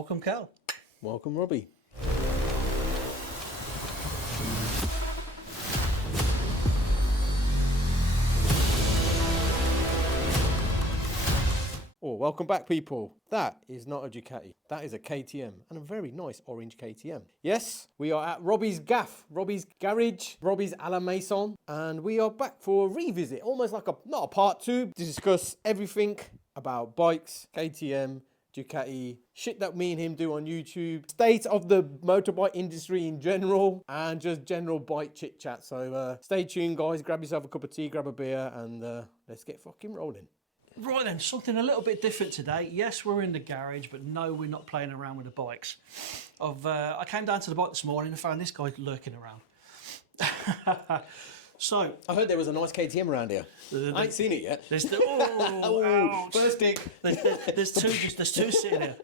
Welcome, Cal. Welcome, Robbie. Oh, welcome back, people. That is not a Ducati. That is a KTM, and a very nice orange KTM. Yes, we are at Robbie's gaff, Robbie's garage, Robbie's à la maison, and we are back for a revisit, almost like not a part two, to discuss everything about bikes, KTM, Ducati, shit that me and him do on YouTube, state of the motorbike industry in general, and just general bike chit chat. So stay tuned, guys. Grab yourself a cup of tea, grab a beer, and let's get fucking rolling. Right then, something a little bit different today. Yes, we're in the garage, but no, we're not playing around with the bikes. I came down to the bike this morning and found this guy lurking around. So I heard there was a nice KTM around here. I ain't seen it yet. There's First stick. There's two sitting here.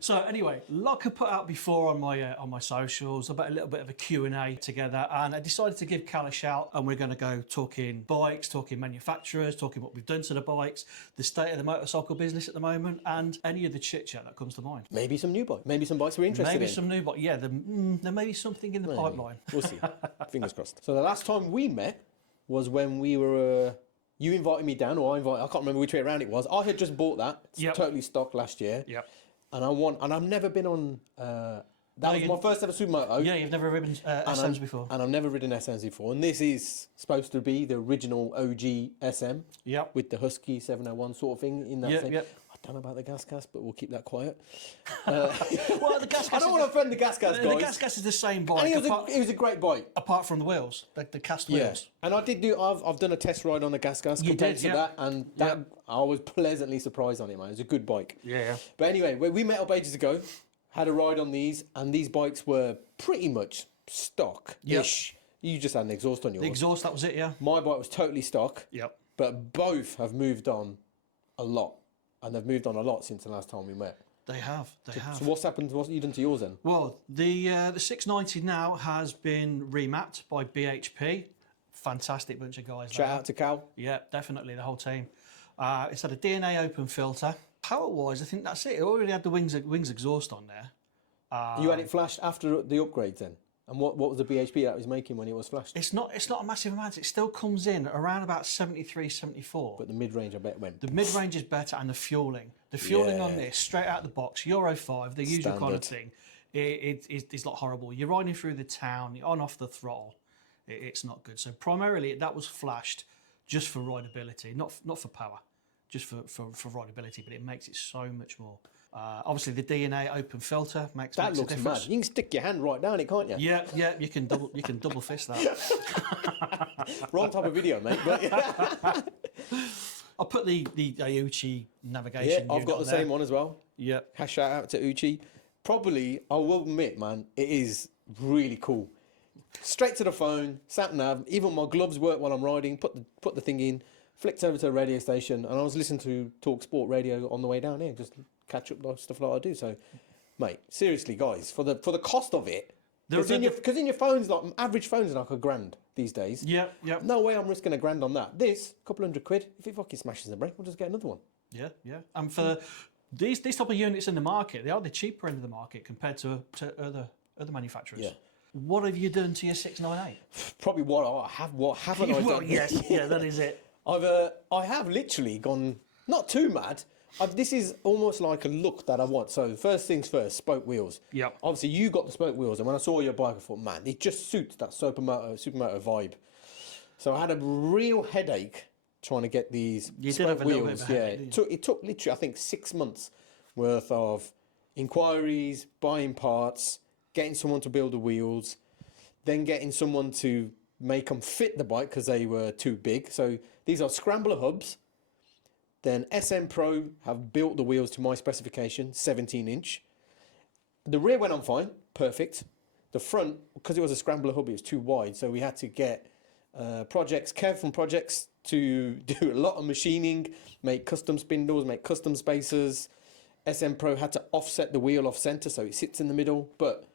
So anyway, like I put out before on my socials about a little bit of a Q&A together, and I decided to give Cal a shout, and we're going to go talking bikes, talking manufacturers, talking what we've done to the bikes, the state of the motorcycle business at the moment, and any of the chit chat that comes to mind. Maybe some new bikes. Maybe some bikes we're interested in. Maybe some new bikes. Yeah, there may be something in the pipeline. We'll see. Fingers crossed. So the last time we met was when we were. You invited me down, or I can't remember which way around it was. I had just bought that. It's totally stock last year. Yep. And I've never been on. That was my first ever supermoto. Yeah, you've never ridden SMs before. And I've never ridden SMs before. And this is supposed to be the original OG SM. Yep. With the Husky 701 sort of thing in that thing. Yep. I don't know about the gas cast, but we'll keep that quiet. Well, the gas cast. I don't want to offend the gas cast, guys. The gas cast is the same bike. And it was a great bike. Apart from the wheels, the cast wheels. And I've done a test ride on the gas cast compared to that, and I was pleasantly surprised on it, man. It was a good bike. Yeah. But anyway, we met up ages ago, had a ride on these, and these bikes were pretty much stock-ish. Yep. You just had an exhaust on yours. The exhaust, that was it, yeah. My bike was totally stock. Yep. But both have moved on a lot. And they've moved on a lot since the last time we met. They have. So what's happened? What's you done to yours then? Well, the 690 now has been remapped by BHP. Fantastic bunch of guys. Shout out to Cal. Yeah, definitely, the whole team. It's had a DNA open filter. Power-wise, I think that's it. It already had the wings exhaust on there. You had it flashed after the upgrades then? And what was the BHP that was making when it was flashed? It's not a massive amount. It still comes in around about 73, 74. But the mid-range, I bet, went. The mid-range is better, and the fueling. The fueling on this, straight out the box, Euro 5, the usual kind of thing, it's not horrible. You're riding through the town, you're on off the throttle. It's not good. So primarily, that was flashed just for rideability, not for power, just for rideability, but it makes it so much more. Obviously, the DNA open filter makes a difference. That looks mad. You can stick your hand right down it, can't you? Yeah, you can double fist that. Wrong type of video, mate. But I'll put the Uchi navigation. Yeah, I've got the same one as well. Yeah. Shout out to Uchi. Probably, I will admit, man, it is really cool. Straight to the phone, sat nav. Even my gloves work while I'm riding. Put the thing in. Flicked over to a radio station, and I was listening to Talk Sport radio on the way down here. Just catch up like stuff like I do. So, mate, seriously, guys, for the cost of it, because in your phones, like average phones, are like $1,000 these days. Yeah. No way I'm risking £1,000 on that. This, a couple £100. If it fucking smashes the brake, we'll just get another one. Yeah. And for these type of units in the market, they are the cheaper end of the market compared to other manufacturers. Yeah. What have you done to your 698? Probably what haven't I done? Yes, yeah, that is it. I have literally gone not too mad. This is almost like a look that I want. So first things first, spoke wheels. Yep. Obviously, you got the spoke wheels, and when I saw your bike, I thought, man, it just suits that supermoto vibe. So I had a real headache trying to get these spoke wheels. It took literally, I think, 6 months worth of inquiries, buying parts, getting someone to build the wheels, then getting someone to make them fit the bike because they were too big. So these are scrambler hubs. Then SM Pro have built the wheels to my specification, 17-inch. The rear went on fine, perfect. The front, because it was a scrambler hub, it was too wide. So we had to get Kev from Projects to do a lot of machining, make custom spindles, make custom spacers. SM Pro had to offset the wheel off center so it sits in the middle. But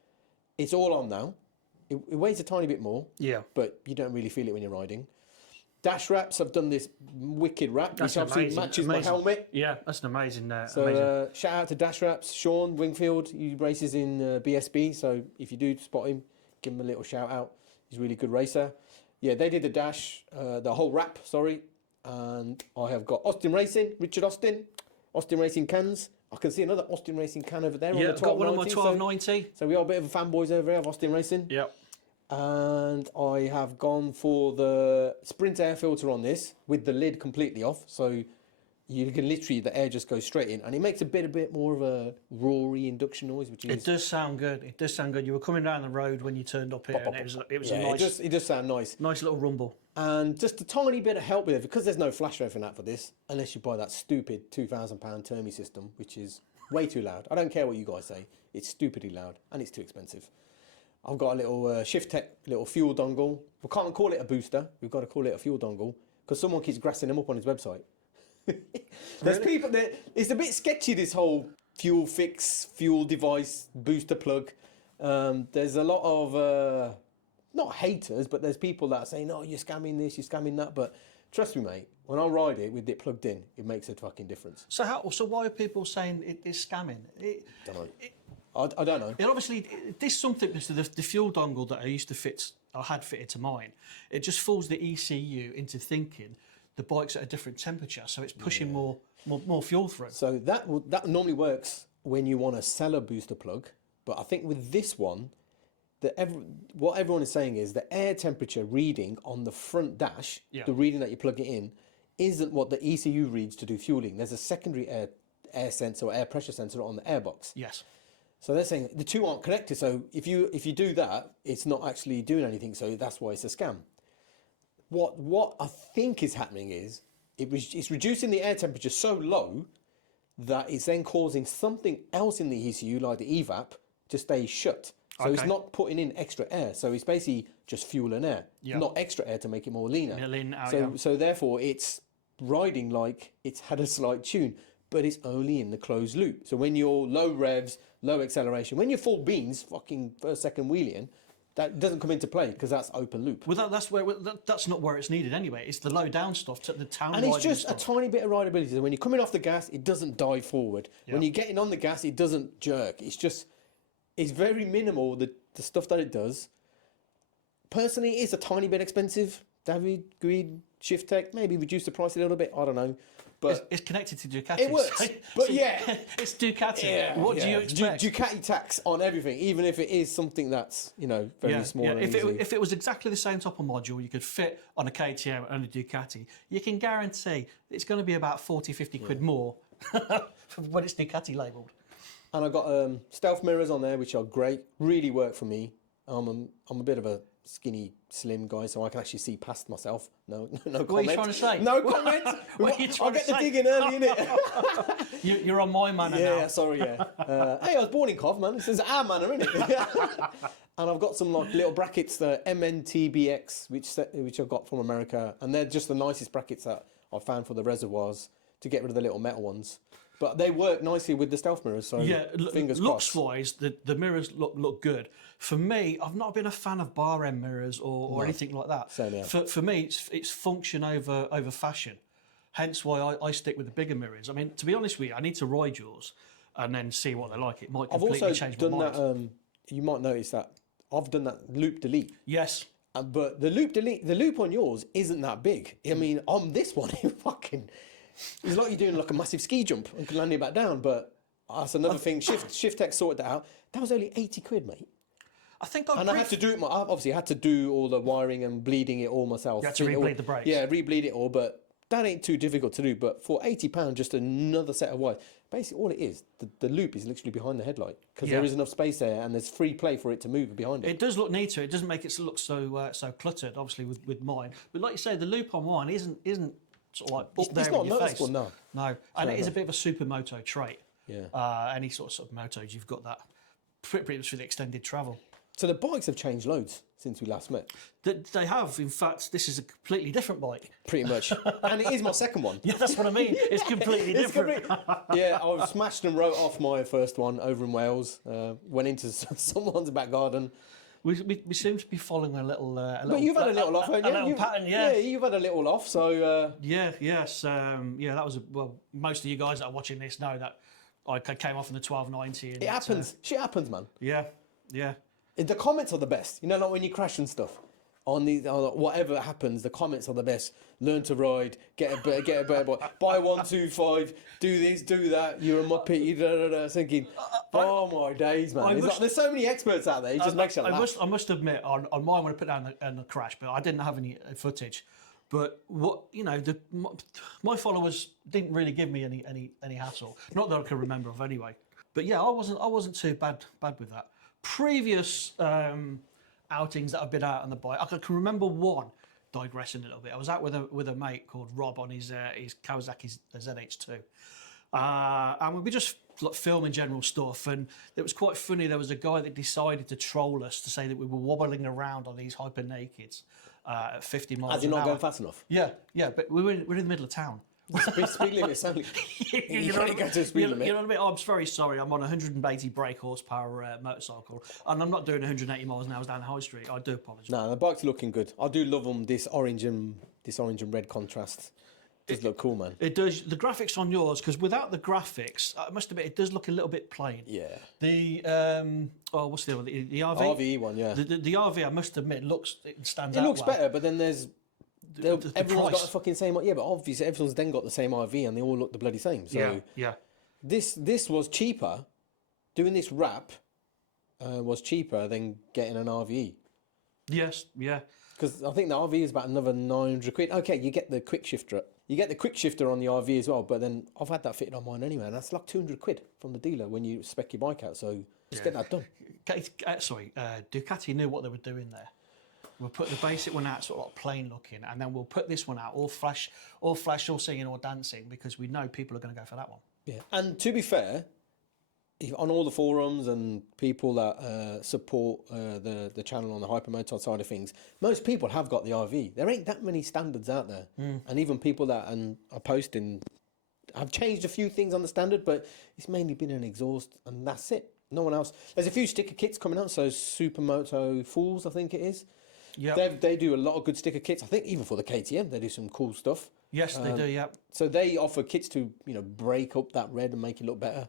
it's all on now. It weighs a tiny bit more. Yeah. But you don't really feel it when you're riding. Dash wraps, I've done this wicked wrap, which obviously matches my helmet. Yeah, that's an amazing. So shout out to Dash Wraps, Sean Wingfield. He races in BSB, so if you do spot him, give him a little shout out. He's a really good racer. Yeah, they did the dash, the whole wrap, sorry. And I have got Austin Racing, Richard Austin Racing cans. I can see another Austin Racing can over there. Yeah, on the I've got one on my 1290. So we are a bit of a fanboys over here of Austin Racing. Yep. And I have gone for the Sprint air filter on this with the lid completely off, so you can literally, the air just goes straight in, and it makes a bit more of a roary induction noise, which is... It does sound good. It does sound good. You were coming down the road when you turned up here, and it was a nice... It does sound nice. Nice little rumble. And just a tiny bit of help with it, because there's no flash drive for this, unless you buy that stupid £2,000 Termi system, which is way too loud. I don't care what you guys say. It's stupidly loud, and it's too expensive. I've got a little Shift Tech little fuel dongle. We can't call it a booster. We've got to call it a fuel dongle because someone keeps grassing them up on his website. There's people that it's a bit sketchy, this whole fuel fix, fuel device, booster plug. There's a lot of not haters, but there's people that are saying, "Oh, you're scamming this, you're scamming that." But trust me, mate, when I ride it with it plugged in, it makes a fucking difference. So why are people saying it is scamming? Don't know. I don't know. It obviously, this something, the fuel dongle that I had fitted to mine, it just fools the ECU into thinking the bike's at a different temperature, so it's pushing more fuel through. So that normally works when you want to sell a booster plug, but I think with this one, what everyone is saying is the air temperature reading on the front dash, the reading that you plug it in, isn't what the ECU reads to do fueling. There's a secondary air sensor or air pressure sensor on the airbox. Yes. So they're saying the two aren't connected. So if you do that, it's not actually doing anything. So that's why it's a scam. What I think is happening is it's reducing the air temperature so low that it's then causing something else in the ECU, like the evap, to stay shut. So it's not putting in extra air. So it's basically just fuel and air, not extra air to make it more leaner. So therefore it's riding like it's had a slight tune, but it's only in the closed loop. So when you're low revs, low acceleration, when you're full beans, fucking first, second wheeling, that doesn't come into play because that's open loop. Well, that's not where it's needed anyway. It's the low down stuff, the town. And it's just a tiny bit of rideability. So when you're coming off the gas, it doesn't dive forward. When you're getting on the gas, it doesn't jerk. It's very minimal, the stuff that it does. Personally, it's a tiny bit expensive. David, Greed, Shift Tech, maybe reduce the price a little bit. I don't know. But it's connected to Ducati. It works. But it's Ducati. Yeah, what do you expect? Ducati tax on everything, even if it is something that's, very small. And if it was exactly the same type of module you could fit on a KTM and a Ducati, you can guarantee it's going to be about 40, 50 quid more when it's Ducati labelled. And I've got stealth mirrors on there, which are great, really work for me. I'm a bit of a skinny, slim guy, so I can actually see past myself. No comment. What are you trying to say? No comment. I'll get the digging early, innit? You're on my manor now. Yeah, sorry, yeah. Hey, I was born in Cov, man. This is our manor, innit? And I've got some little brackets, the MNTBX, which I've got from America, and they're just the nicest brackets that I've found for the reservoirs to get rid of the little metal ones. But they work nicely with the stealth mirrors, so fingers crossed. Looks-wise, the mirrors look good. For me, I've not been a fan of bar end mirrors or anything like that. Same here. For me, it's function over fashion. Hence why I stick with the bigger mirrors. I mean, to be honest with you, I need to ride yours and then see what they're like. It might completely change my mind. I've also done that. You might notice that I've done that loop delete. Yes. But the loop on yours isn't that big. I mean, on this one, it's like you're doing like a massive ski jump and landing back down, but that's another thing. Shift Tech sorted that out. That was only 80 quid, mate. I think I had to do it. Obviously, I had to do all the wiring and bleeding it all myself. You had to rebleed the brakes. Yeah, rebleed it all, but that ain't too difficult to do. But for £80, just another set of wires. Basically, all it is, the loop is literally behind the headlight because there is enough space there and there's free play for it to move behind it. It does look neater. It doesn't make it look so cluttered, obviously, with mine. But like you say, the loop on mine isn't sort of like up there in your face. No. And it is a bit of a supermoto trait. Yeah. Any sort of motos, you've got that pretty much for the extended travel. So the bikes have changed loads since we last met. They have. In fact, this is a completely different bike. Pretty much. And it is my second one. Yeah, that's what I mean. It's completely different. Yeah, I smashed and wrote off my first one over in Wales. Went into someone's back garden, We seem to be following a little. But you've had a little off, haven't you? A little pattern, yeah. Yeah, you've had a little off, so. Yes. That was most of you guys that are watching this know that I came off in the 1290. And it happens. Shit happens, man. Yeah. The comments are the best. You know, like when you crash and stuff. On whatever happens, the comments are the best. Learn to ride, get a better bike, buy 125, do this, do that. You're a muppet. Thinking, oh my days, man! There's so many experts out there. It just makes you laugh. I must admit, on mine when I put down the crash, but I didn't have any footage. But my followers didn't really give me any hassle. Not that I can remember of anyway. But yeah, I wasn't too bad with that. Previous outings that I've been out on the bike, I can remember one. Digressing a little bit, I was out with a mate called Rob on his Kawasaki ZH2, and we were just filming general stuff, and it was quite funny. There was a guy that decided to troll us to say that we were wobbling around on these hyper nakeds at 50 miles. As you're not going fast enough. Yeah, but we're in the middle of town. Speed limit, sadly. You can't go to a speed limit. You know what I mean? I'm very sorry. I'm on a 180 brake horsepower motorcycle, and I'm not doing 180 miles an hour down the high street. I do apologise. No, the bike's looking good. I do love them. This orange and red contrast does look cool, man. It does. The graphics on yours, because without the graphics, I must admit, it does look a little bit plain. Yeah. The what's the other? The RV. RVE one, yeah. The RV, I must admit, stands out. It looks well. better, but then there's. Everyone's price. got the fucking same. Yeah, but obviously everyone's then got the same RV and they all look the bloody same. So yeah. This was cheaper. Doing this wrap was cheaper than getting an RVE. Yes, yeah. Because I think the RV is about another 900 quid. Okay, you get the quick shifter. You get the quick shifter on the RV as well, but then I've had that fitted on mine anyway, and that's like 200 quid from the dealer when you spec your bike out. So just get that done. Ducati knew what they were doing there. We'll put the basic one out sort of like plain looking, and then we'll put this one out all flash, all singing, all dancing, because we know people are going to go for that one. Yeah, and to be fair, on all the forums and people that support the channel on the hypermotard side of things, most people have got the RV. There ain't that many standards out there, and even people that are posting have changed a few things on the standard, but it's mainly been an exhaust, and that's it. No one else. There's a few sticker kits coming out, so Supermoto Fools, I think it is. Yeah, they do a lot of good sticker kits. I think even for the KTM, they do some cool stuff. Yes, they do. Yeah. So they offer kits to break up that red and make it look better.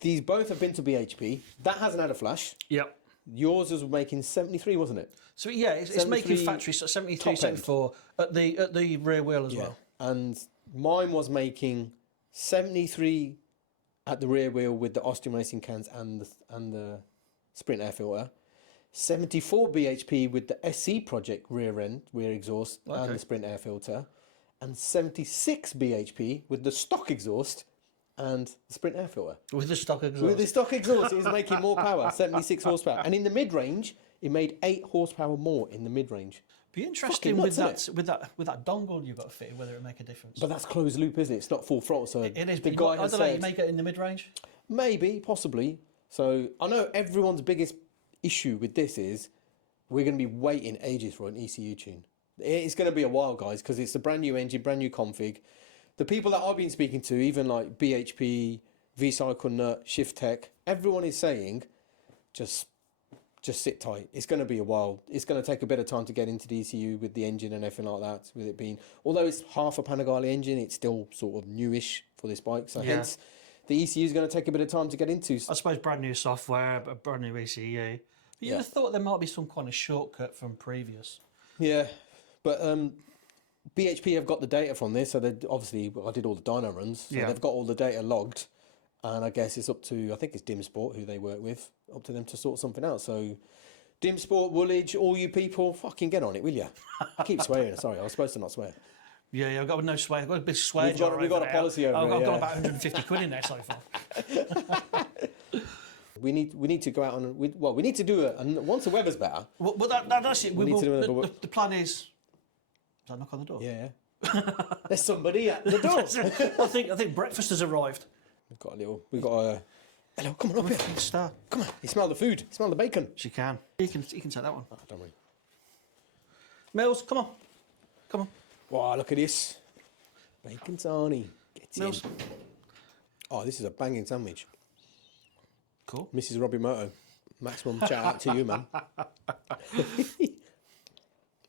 These both have been to BHP. That hasn't had a flash. Yep. Yours was making 73, wasn't it? So yeah, it's making factory 73, 74 at the rear wheel as well. And mine was making 73 at the rear wheel with the Austrian racing cans and the Sprint air filter. 74 BHP with the SC Project rear exhaust and the Sprint air filter, and 76 BHP with the stock exhaust and the Sprint air filter. With the stock exhaust? With the stock exhaust, it was making more power, 76 horsepower. And in the mid-range, it made 8 horsepower more in the mid-range. Be interesting nuts, with that dongle you've got fitted, whether it make a difference. But that's closed loop, isn't it? It's not full throttle, so it is. The But guy I don't know, you make it in the mid-range? Maybe, possibly. So I know everyone's biggest issue with this is we're going to be waiting ages for an ECU tune. It's going to be a while, guys, because it's a brand new engine, brand new config. The people that I've been speaking to, even like BHP, V-Cycle Nut, Shift Tech, everyone is saying just sit tight. It's going to be a while. It's going to take a bit of time to get into the ECU with the engine and everything like that. With it being, although it's half a Panigale engine, it's still sort of newish for this bike. So hence, the ECU is going to take a bit of time to get into. I suppose brand new software, a brand new ECU. But you would have thought there might be some kind of shortcut from previous. Yeah, but BHP have got the data from this, so they obviously I did all the dyno runs, so they've got all the data logged, and I guess it's up to, I think it's Dim Sport who they work with, up to them to sort something out. So Dim Sport, Woolwich, all you people, fucking get on it, will you? I keep swearing, sorry, I was supposed to not swear. Yeah, I've got no swear. I've got a big swear We've got a policy over I've got about 150 quid in there so far. We need to go out on. We need to do once the weather's better. Well, that's it. The plan is. Is that knock on the door? Yeah. There's somebody at the door. I think breakfast has arrived. We've got a. Hello, come on up here. Star. Come on. You smell the food. You smell the bacon. She can. You can take that one. Oh, don't worry. Mills, come on. Wow, look at this. Bacon sarnie. Mills. Oh, this is a banging sandwich. Cool. Mrs. Robbie Moto. Maximum shout out to you, man.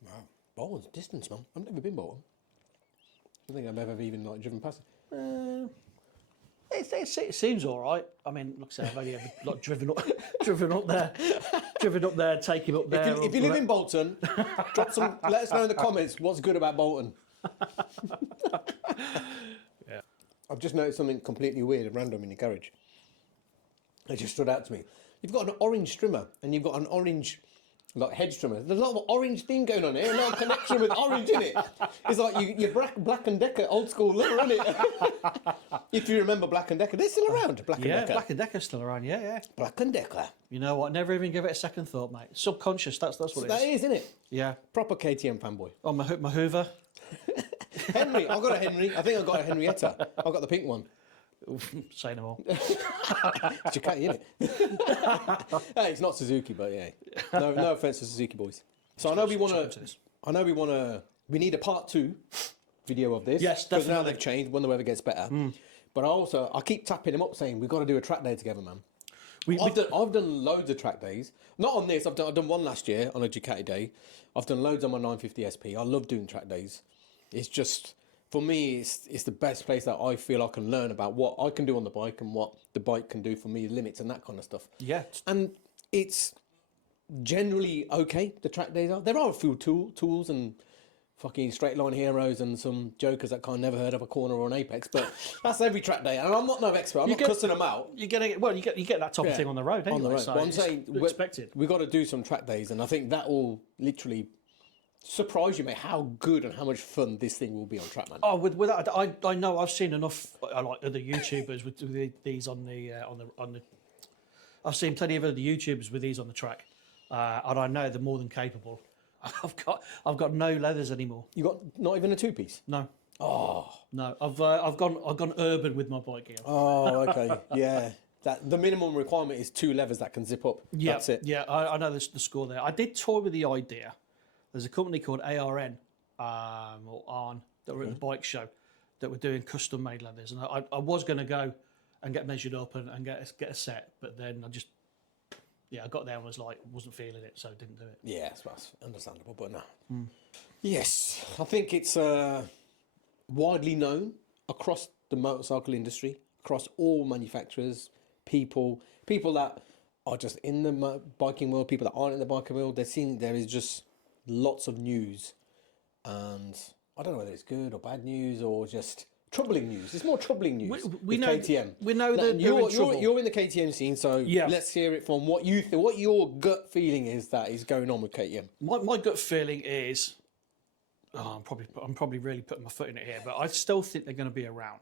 Wow, Bolton's distance, man. I've never been Bolton. I don't think I've ever even like driven past it. It seems all right. I mean, look, I've only ever like driven up there, take him up there. If you live in Bolton, drop some. Let us know in the comments what's good about Bolton. Yeah. I've just noticed something completely weird and random in your garage. It just stood out to me. You've got an orange trimmer and you've got an orange like hedge trimmer. There's a lot of orange thing going on here, a lot of connection with orange in it. It's like your Black and Decker old school look, isn't it? If you remember Black and Decker, they're still around. Black and Decker. Black and Decker's still around. Yeah. Black and Decker. You know what? Never even give it a second thought, mate. Subconscious. That's what it is. That is, isn't it? Yeah. Proper KTM fanboy. Oh, my Hoover. Henry, I've got a Henry. I think I've got a Henrietta. I've got the pink one. Say no more. It's Ducati, isn't it? Hey, it's not Suzuki, but yeah. No offense to Suzuki boys. So I know we want to. We need a part 2 video of this. Yes, because definitely. now they've changed. Wonder whether it gets better. But I keep tapping him up saying we've got to do a track day together, man. I've done loads of track days. Not on this. I've done one last year on a Ducati day. I've done loads on my 950 SP. I love doing track days. It's just. For me, it's the best place that I feel I can learn about what I can do on the bike and what the bike can do for me, limits and that kind of stuff. Yeah. And it's generally okay, the track days are. There are a few tools and fucking straight line heroes and some jokers that can't never heard of a corner or an apex, but that's every track day. And I'm not no expert. I'm not cussing them out. You get that type of thing on the road, anyway. On the road. So but I'm saying expected. We've got to do some track days, and I think that will literally surprise you, mate, how good and how much fun this thing will be on track, man. Oh, with that, I know I've seen enough like other YouTubers with these on the. I've seen plenty of other YouTubers with these on the track, and I know they're more than capable. I've got no leathers anymore. You got not even a 2-piece? No. Oh no, I've gone urban with my bike gear. Oh, okay, yeah. That the minimum requirement is 2 levers that can zip up. Yeah, that's it. Yeah, I know the score there. I did toy with the idea. There's a company called ARN or ARN that were at the bike show that were doing custom made leathers, and I was going to go and get measured up and get a set, but then I got there and wasn't feeling it, so I didn't do it. Yeah, that's understandable, but no. Yes, I think it's widely known across the motorcycle industry, across all manufacturers, people that are just in the biking world, people that aren't in the biking world. There is just lots of news, and I don't know whether it's good or bad news or just troubling news. It's more troubling news. We know KTM. We know that you're in the KTM scene, so let's hear it from what your gut feeling is that is going on with KTM. My gut feeling is, I'm probably really putting my foot in it here, but I still think they're going to be around.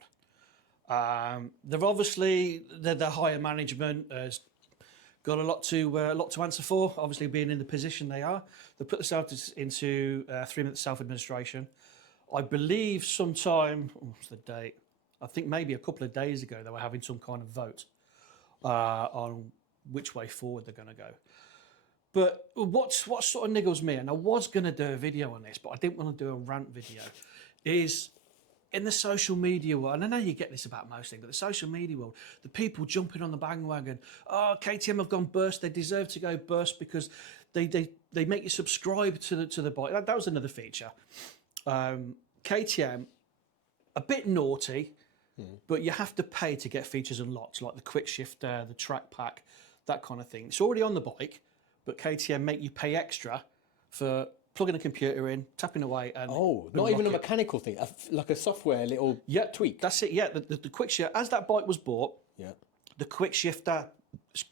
They're obviously the higher management has got a lot to answer for. Obviously, being in the position they are, they put themselves into 3-month self-administration. I believe sometime, what's the date? I think maybe a couple of days ago they were having some kind of vote on which way forward they're going to go. But what sort of niggles me, and I was going to do a video on this, but I didn't want to do a rant video, is in the social media world, and I know you get this about most things, but the social media world, the people jumping on the bandwagon, oh, KTM have gone burst, they deserve to go burst because they make you subscribe to the bike. That was another feature. KTM, a bit naughty, but you have to pay to get features unlocked, like the quick shifter, the track pack, that kind of thing. It's already on the bike, but KTM make you pay extra for plugging a computer in, tapping away, and not even a mechanical thing, like a software little tweak. That's it. Yeah, the quick shifter. As that bike was bought, the quick shifter,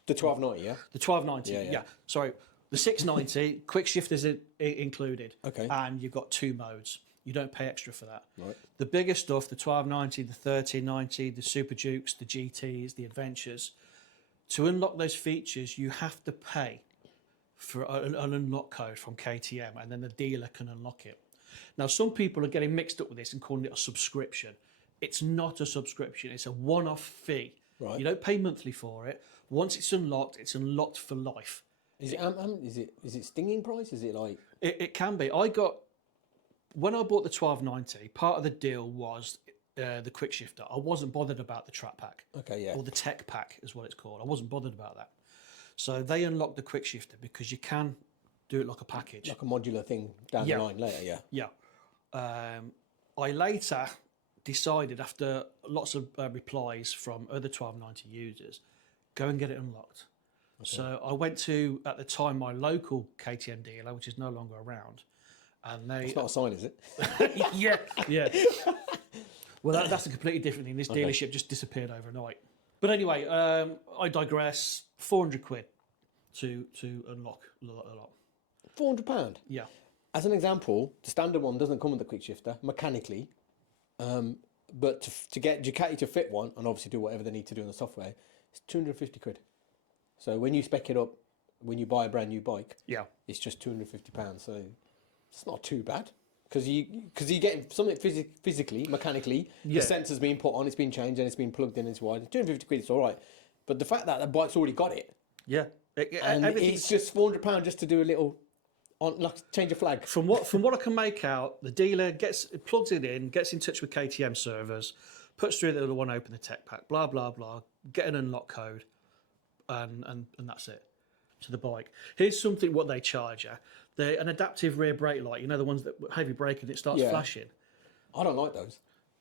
the 1290, the 1290, sorry, the 690 quick shifters included. Okay, and you've got 2 modes. You don't pay extra for that. Right. The bigger stuff, the 1290, the 1390, the Super Dukes, the GTs, the Adventures, to unlock those features, you have to pay for an unlock code from KTM, and then the dealer can unlock it. Now, some people are getting mixed up with this and calling it a subscription. It's not a subscription. It's a one-off fee. Right. You don't pay monthly for it. Once it's unlocked for life. Is it stinging price? Is it like... It can be. When I bought the 1290, part of the deal was the quick shifter. I wasn't bothered about the track pack. Okay, yeah. Or the tech pack is what it's called. I wasn't bothered about that. So they unlocked the quick shifter because you can do it like a package. Like a modular thing down the line later, Yeah. I later decided, after lots of replies from other 1290 users, go and get it unlocked. Okay. So I went to, at the time, my local KTM dealer, which is no longer around. And they... It's not a sign, is it? yeah. Well, that's a completely different thing. This dealership just disappeared overnight. But anyway, I digress. £400 to unlock a lot. £400? Yeah. As an example, the standard one doesn't come with the quick shifter mechanically, but to get Ducati to fit one and obviously do whatever they need to do in the software, it's £250. So when you spec it up, when you buy a brand new bike, it's just £250. So it's not too bad. Because you get something physically, mechanically, the sensor's being put on, it's been changed, and it's been plugged in, it's wide. £250, it's all right. But the fact that the bike's already got it, and it's just £400 just to do a little, change a flag. From what I can make out, the dealer plugs it in, gets in touch with KTM servers, puts through the other one, open the tech pack, blah blah blah, get an unlock code, and that's it. To the bike. Here's something what they charge you. An adaptive rear brake light, you know, the ones that heavy brake and it starts flashing. I don't like those.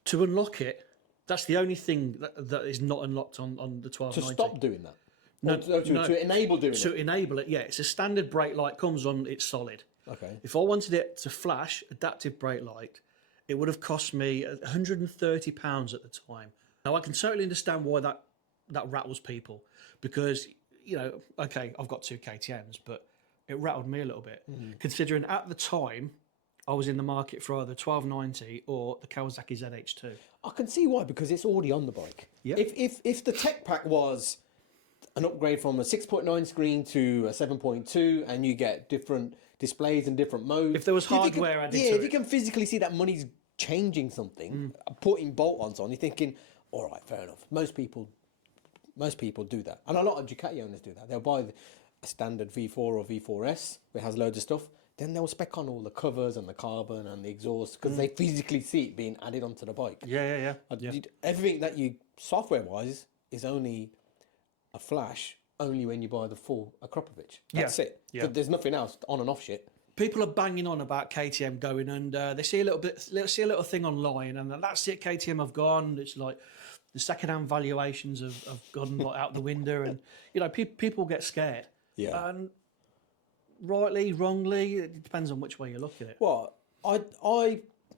To unlock it, that's the only thing that is not unlocked on the 1290. To stop doing that? No, to enable doing it? To enable it, yeah. It's a standard brake light, comes on, it's solid. Okay. If I wanted it to flash, adaptive brake light, it would have cost me £130 at the time. Now, I can totally understand why that rattles people, because, you know, okay, I've got 2 KTMs, but it rattled me a little bit, considering at the time I was in the market for either 1290 or the Kawasaki ZH2. I can see why, because it's already on the bike. Yeah. If the tech pack was an upgrade from a 6.9 screen to a 7.2, and you get different displays and different modes. If there was hardware added to it. If you can physically see that money's changing something, putting bolt-ons on, you're thinking, all right, fair enough. Most people do that. And a lot of Ducati owners do that. They'll buy a standard V4 or V4S, which has loads of stuff. Then they'll spec on all the covers and the carbon and the exhaust, because they physically see it being added onto the bike. Yeah. Everything that you, software-wise, is only a flash only when you buy the full Akropovich. That's it. Yeah. There's nothing else on and off shit. People are banging on about KTM going under. They see a little thing online, and that's it. KTM have gone. It's like the second-hand valuations have gone like out the window, and you know people get scared. Yeah. And rightly, wrongly, it depends on which way you look at it. Well, I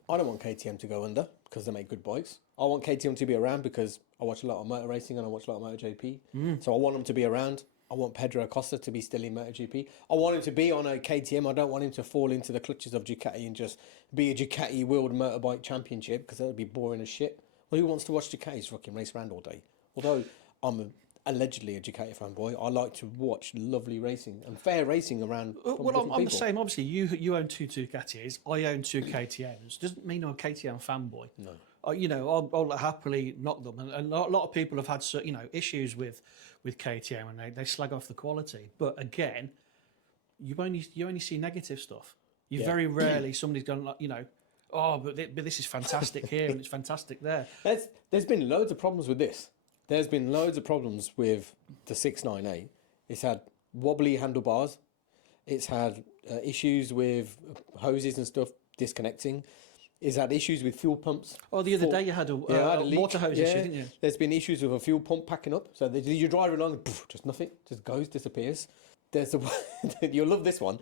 don't want KTM to go under because they make good bikes. I want KTM to be around because I watch a lot of motor racing and I watch a lot of MotoGP. So I want them to be around. I want Pedro Acosta to be still in MotoGP. I want him to be on a KTM. I don't want him to fall into the clutches of Ducati and just be a Ducati World Motorbike Championship, because that would be boring as shit. Well, who wants to watch Ducatis fucking race around all day? Although I'm allegedly a Ducati fanboy, I like to watch lovely racing and fair racing around. Well, I'm the same. Obviously, you own 2 Ducatis. I own 2 KTMs. Doesn't mean I'm a KTM fanboy. No. You know, I'll happily knock them. And a lot of people have had, you know, issues with KTM, and they slag off the quality. But again, you only see negative stuff. You very rarely somebody's gone like, you know, oh, but this is fantastic here and it's fantastic there. There's been loads of problems with this. There's been loads of problems with the 698. It's had wobbly handlebars. It's had issues with hoses and stuff disconnecting. It's had issues with fuel pumps. Oh, the other day you had a water hose issue, didn't you? There's been issues with a fuel pump packing up. So you drive along, just nothing, just goes, disappears. You'll love this one.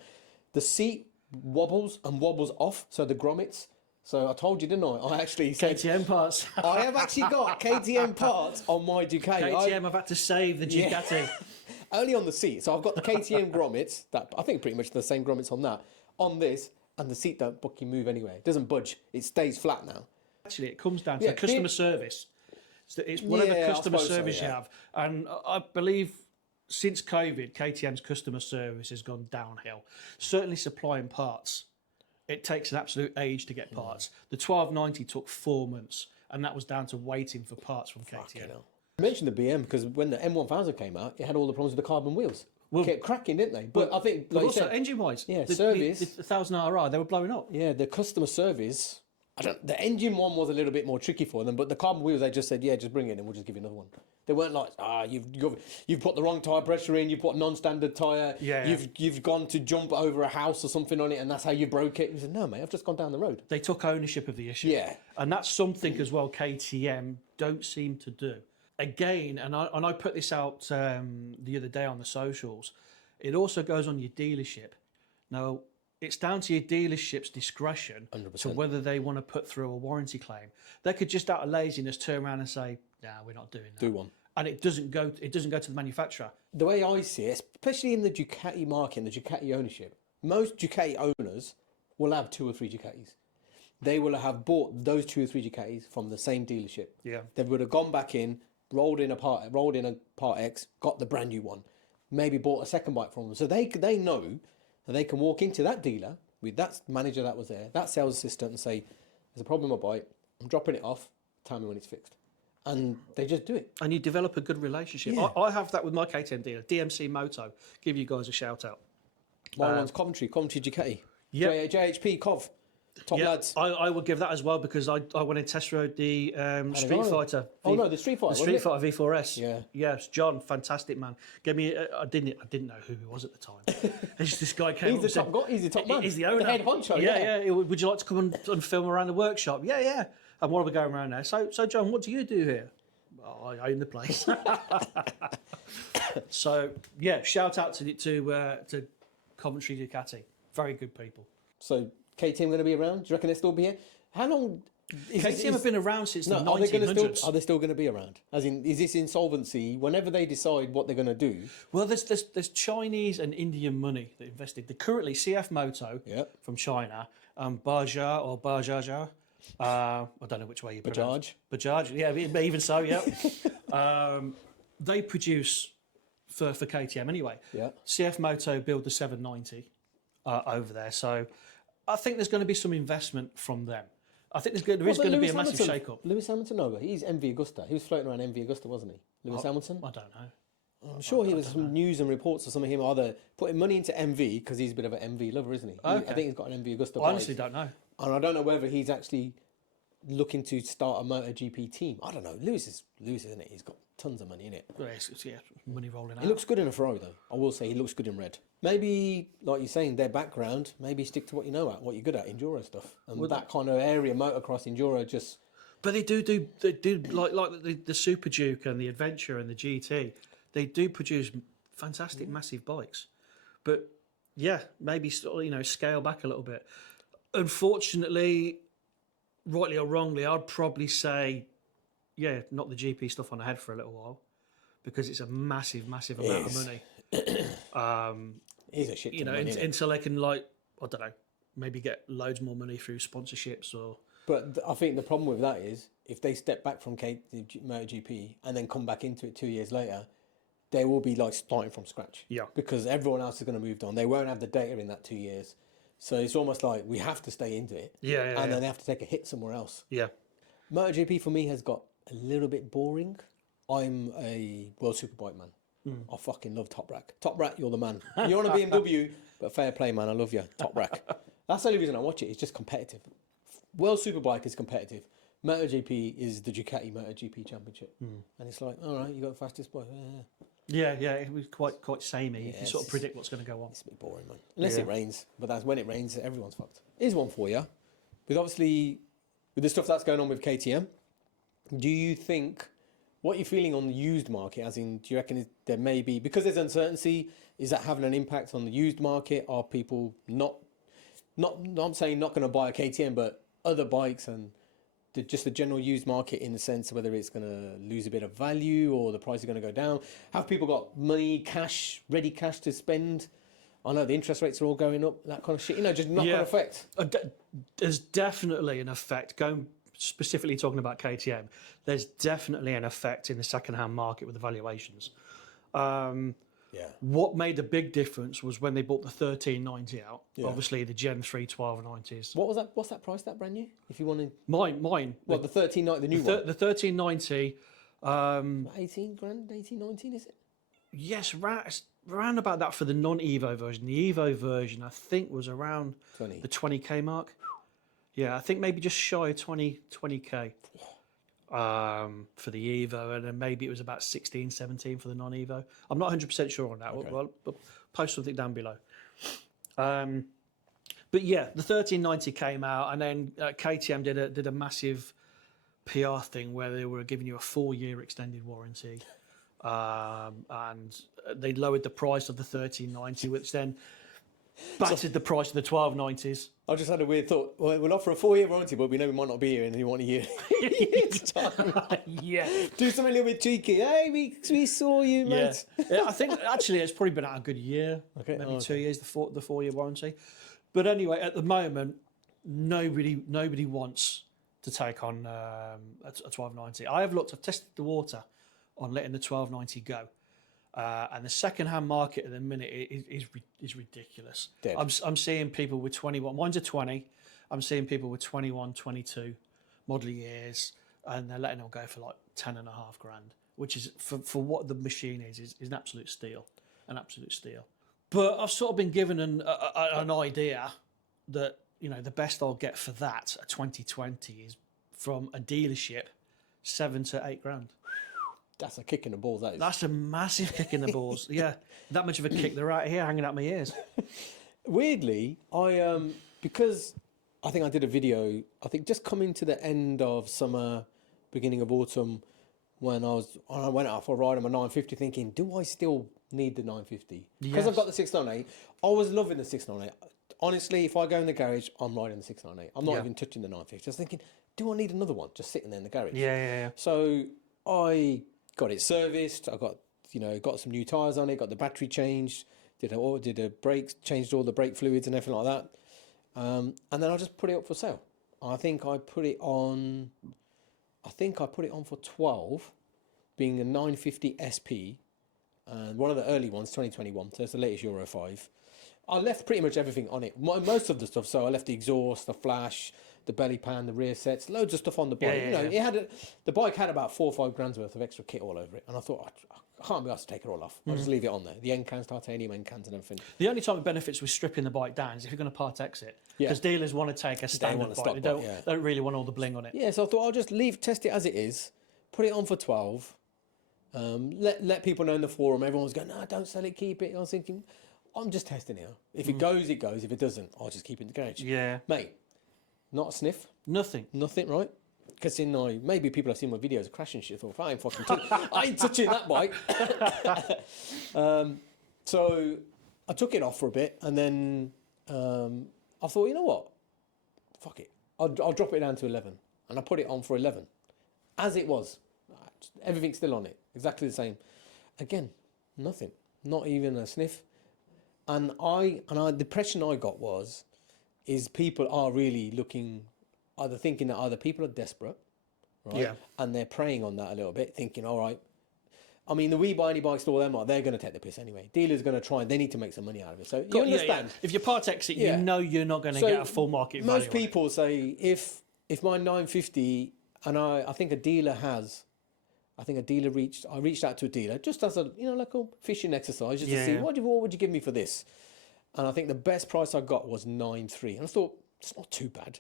The seat wobbles and wobbles off, so the grommets. So I told you, didn't I? I actually said... KTM parts. I have actually got KTM parts on my Ducati. KTM have had to save the Ducati. Only on the seat. So I've got the KTM grommets, that I think pretty much the same grommets on that, on this, and the seat don't fucking move anywhere. It doesn't budge. It stays flat now. Actually, it comes down to customer service. It's whatever customer service you have. And I believe since COVID, KTM's customer service has gone downhill. Certainly supplying parts. It takes an absolute age to get parts. The 1290 took 4 months, and that was down to waiting for parts from KTM. I mentioned the BM because when the M1000 came out, it had all the problems with the carbon wheels. Well, kept cracking, didn't they? But I think, like also engine-wise, service, the 1000RR, they were blowing up. Yeah, the customer service. The engine one was a little bit more tricky for them, but the carbon wheels, they just said, yeah, just bring it in and we'll just give you another one. They weren't like, you've put the wrong tyre pressure in, you've put a non-standard tyre, you've gone to jump over a house or something on it, and that's how you broke it. He said, no, mate, I've just gone down the road. They took ownership of the issue. Yeah. And that's something as well KTM don't seem to do. Again, and I put this out the other day on the socials, it also goes on your dealership. Now, it's down to your dealership's discretion 100%. to whether they want to put through a warranty claim. They could just out of laziness turn around and say, "Nah, we're not doing that." Do one. And it doesn't go to the manufacturer. The way I see it, especially in the Ducati market and the Ducati ownership, most Ducati owners will have 2 or 3 Ducatis. They will have bought those 2 or 3 Ducatis from the same dealership. Yeah. They would have gone back in, rolled in a part X, got the brand new one, maybe bought a second bike from them. So they know that they can walk into that dealer with that manager that was there, that sales assistant, and say, "There's a problem with my bike. I'm dropping it off. Tell me when it's fixed." And they just do it. And you develop a good relationship. Yeah. I have that with my KTM dealer, DMC Moto. Give you guys a shout out. My one's Coventry Ducati. Yeah. JHP Cov. Top lads. I would give that as well because I went and test rode the Street Fighter. The Street Fighter. The Street Fighter V4S. Yeah. Yes, John, fantastic man. Gave me. I didn't know who he was at the time. This guy came. He's the top guy. He's the top man. He's the owner. The head honcho. Yeah. Would you like to come and film around the workshop? Yeah. And what are we going around there? So John, what do you do here? Oh, I own the place. So yeah, shout out to Coventry Ducati. Very good people. So KTM going to be around? Do you reckon they'll still be here? How long? KTM have been around since the 1900s. Are they still going to be around? As in, is this insolvency? Whenever they decide what they're going to do. Well, there's Chinese and Indian money that invested. They're currently CF Moto from China, Bajaj. I don't know which way you pronounce it. Bajaj. Yeah, even so, yeah. They produce for KTM anyway. Yeah. CF Moto build the 790 over there, so I think there's going to be some investment from them. I think there is going to be a massive shake-up. Lewis Hamilton, no, but he's MV Augusta. He was floating around MV Augusta, wasn't he? Lewis Hamilton? I don't know. I'm sure he was some news and reports of some of him either putting money into MV because he's a bit of an MV lover, isn't he? Okay. I think he's got an MV Augusta. I honestly don't know. And I don't know whether he's actually looking to start a MotoGP team. I don't know. Lewis, isn't it? He's got tons of money in it. Yeah, money rolling out. He looks good in a Ferrari, though. I will say he looks good in red. Maybe, like you're saying, their background, maybe stick to what you know at, what you're good at, enduro stuff. And that kind of area, motocross, enduro, just... But they do like the Super Duke and the Adventure and the GT. They do produce fantastic, massive bikes. But, yeah, maybe, scale back a little bit. Unfortunately, rightly or wrongly, I'd probably say, knock the GP stuff on the head for a little while because it's a massive, massive amount of money. It's a shit ton of money, until they can, I don't know, maybe get loads more money through sponsorships or... But I think the problem with that is if they step back from MotoGP and then come back into it 2 years later, they will be starting from scratch. Yeah. Because everyone else is going to move on. They won't have the data in that 2 years. So it's almost like we have to stay into it. And then they have to take a hit somewhere else. Yeah. MotoGP for me has got a little bit boring. I'm a World Superbike man. I fucking love Top Rack. Top Rack, you're the man. You're on a BMW, but fair play, man. I love you. Top Rack. That's the only reason I watch it. It's just competitive. World Superbike is competitive. MotoGP is the Ducati MotoGP Championship. And it's like, all right, you got the fastest bike. Yeah, it was quite samey. You can sort of predict what's going to go on. It's a bit boring, man. Unless it rains. But that's when it rains, everyone's fucked. Here's one for you. With the stuff that's going on with KTM, do you think, what are you feeling on the used market? As in, do you reckon there may be, because there's uncertainty, is that having an impact on the used market? Are people I'm saying not going to buy a KTM, but other bikes and just the general used market in the sense of whether it's going to lose a bit of value or the price is going to go down? Have people got money, ready cash to spend? I know the interest rates are all going up, that kind of shit. Just knock-on effect. There's definitely an effect. Going specifically talking about KTM, there's definitely an effect in the second-hand market with the valuations. What made a big difference was when they bought the 1390 out. Yeah. Obviously, the Gen 3 1290s. What was that? What's that price? That brand new? If you want to. Mine. What, the 1390, the new one? The 1390. 18 grand, 18, 19, is it? Yes, around about that for the non-Evo version. The Evo version, I think, was around 20. The 20k mark. Yeah, I think maybe just shy of 20k. for the Evo, and then maybe it was about 16, 17 for the non-Evo. I'm not 100% sure on that. Okay. Well, post something down below. But yeah, the 1390 came out, and then KTM did a massive PR thing where they were giving you a 4-year extended warranty, and they lowered the price of the 1390, which then battered the price of the 1290s. I just had a weird thought. Well, we'll offer a 4-year warranty, but we know we might not be here in 1 year. Yeah. Do something a little bit cheeky. Hey, we saw you, mate. Yeah, I think actually it's probably been out a good year, maybe 2 years, the 4-year warranty. But anyway, at the moment, nobody wants to take on a 1290. I've tested the water on letting the 1290 go. And the second-hand market at the minute is ridiculous. Dead. I'm seeing people with 21. Mine's a 20. I'm seeing people with 21, 22 model years, and they're letting them go for like 10.5 grand, which is for what the machine is an absolute steal, But I've sort of been given an idea that the best I'll get for that a 2020 is from a dealership, 7 to 8 grand. That's a kick in the balls, that is. That's a massive kick in the balls. Yeah, that much of a kick. They're right here hanging out my ears. Weirdly, because I think I did a video, I think just coming to the end of summer, beginning of autumn, when I went out for a ride on my 950 thinking, do I still need the 950? Because I've got the 698. I was loving the 698. Honestly, if I go in the garage, I'm riding the 698. I'm not even touching the 950. I was thinking, do I need another one just sitting there in the garage? Yeah. So I got it serviced. I got some new tyres on it, got the battery changed, did a brakes, changed all the brake fluids and everything like that. And then I just put it up for sale. I think I put it on for 12, being a 950 SP, and one of the early ones, 2021, so it's the latest Euro 5. I left pretty much everything on it, most of the stuff. So I left the exhaust, the flash, the belly pan, the rear sets, loads of stuff on the bike. The bike had about 4 or 5 grand's worth of extra kit all over it, and I thought I can't be asked to take it all off. I'll just leave it on there. The end cans, titanium end cans, and everything. The only time it benefits with stripping the bike down is if you're going to part X it, because dealers want to take a standard bike. They don't really want all the bling on it. Yeah, so I thought I'll just test it as it is, put it on for 12. Let people know in the forum. Everyone's going, no, don't sell it, keep it. I was thinking, I'm just testing it. If it goes, it goes. If it doesn't, I'll just keep it in the garage. Yeah. Mate, not a sniff. Nothing, right? Because maybe people have seen my videos of crashing shit. I thought, I ain't touching that bike. So I took it off for a bit, and then I thought, you know what? Fuck it. I'll drop it down to 11. And I put it on for 11. As it was. Everything's still on it. Exactly the same. Again, nothing. Not even a sniff. And the impression I got is people are really thinking that either people are desperate, right? Yeah. And they're preying on that a little bit, thinking, all right. I mean, the We Buy Any Bike store, they're going to take the piss anyway. Dealers are going to try, they need to make some money out of it. So you understand. Yeah. If you part X it, you know you're not going to get a full market value. Most people say, if my 950, and I think a dealer reached out to a dealer just as a fishing exercise, just to see what would you give me for this. And I think the best price I got was 9.3, and I thought that's not too bad.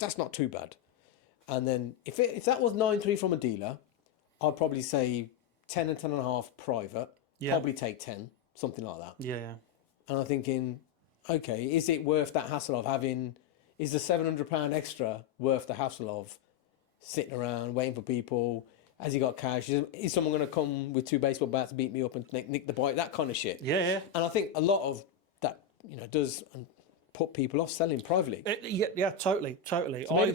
That's not too bad. And then if that was 9.3 from a dealer, I'd probably say 10 and 10.5 private. Yeah. Probably take 10, something like that. Yeah. And I'm thinking, okay, is it worth that hassle of having? Is the £700 extra worth the hassle of sitting around waiting for people? Has he got cash? Is someone going to come with 2 baseball bats, beat me up and nick the bike? That kind of shit. Yeah. And I think a lot of that, does put people off selling privately. Yeah, totally. So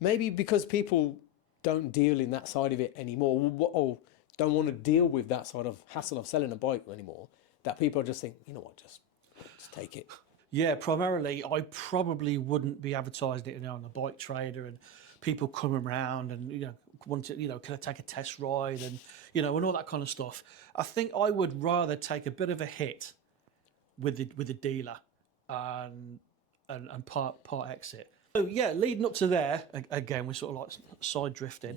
maybe because people don't deal in that side of it anymore, or don't want to deal with that sort of hassle of selling a bike anymore, that people just think, you know what, just take it. Yeah, primarily, I probably wouldn't be advertising it on the Bike Trader and people come around and want to can I take a test ride and and all that kind of stuff. I think I would rather take a bit of a hit with the dealer and part exit. So yeah, leading up to there again, we're sort of like side drifting.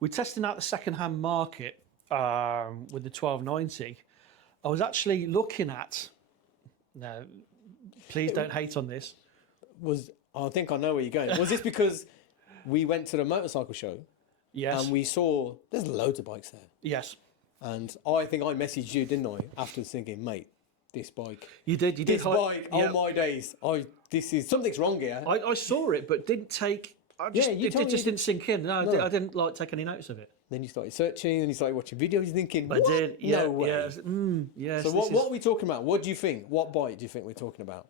We're testing out the second-hand market with the 1290. I was actually looking at. No, please don't hate on this. I think I know where you're going. Was this because we went to the motorcycle show Yes. And we saw there's loads of bikes there. Yes. And I think I messaged you, didn't I? After thinking, mate, this bike. You did. This bike, on my days. This is something's wrong here. I saw it, but didn't take. It just didn't sink in. No, I didn't like take any notice of it. Then you started searching, and you started watching videos. You're thinking, I did. Yeah, no way. Yes. So what are we talking about? What do you think? What bike do you think we're talking about?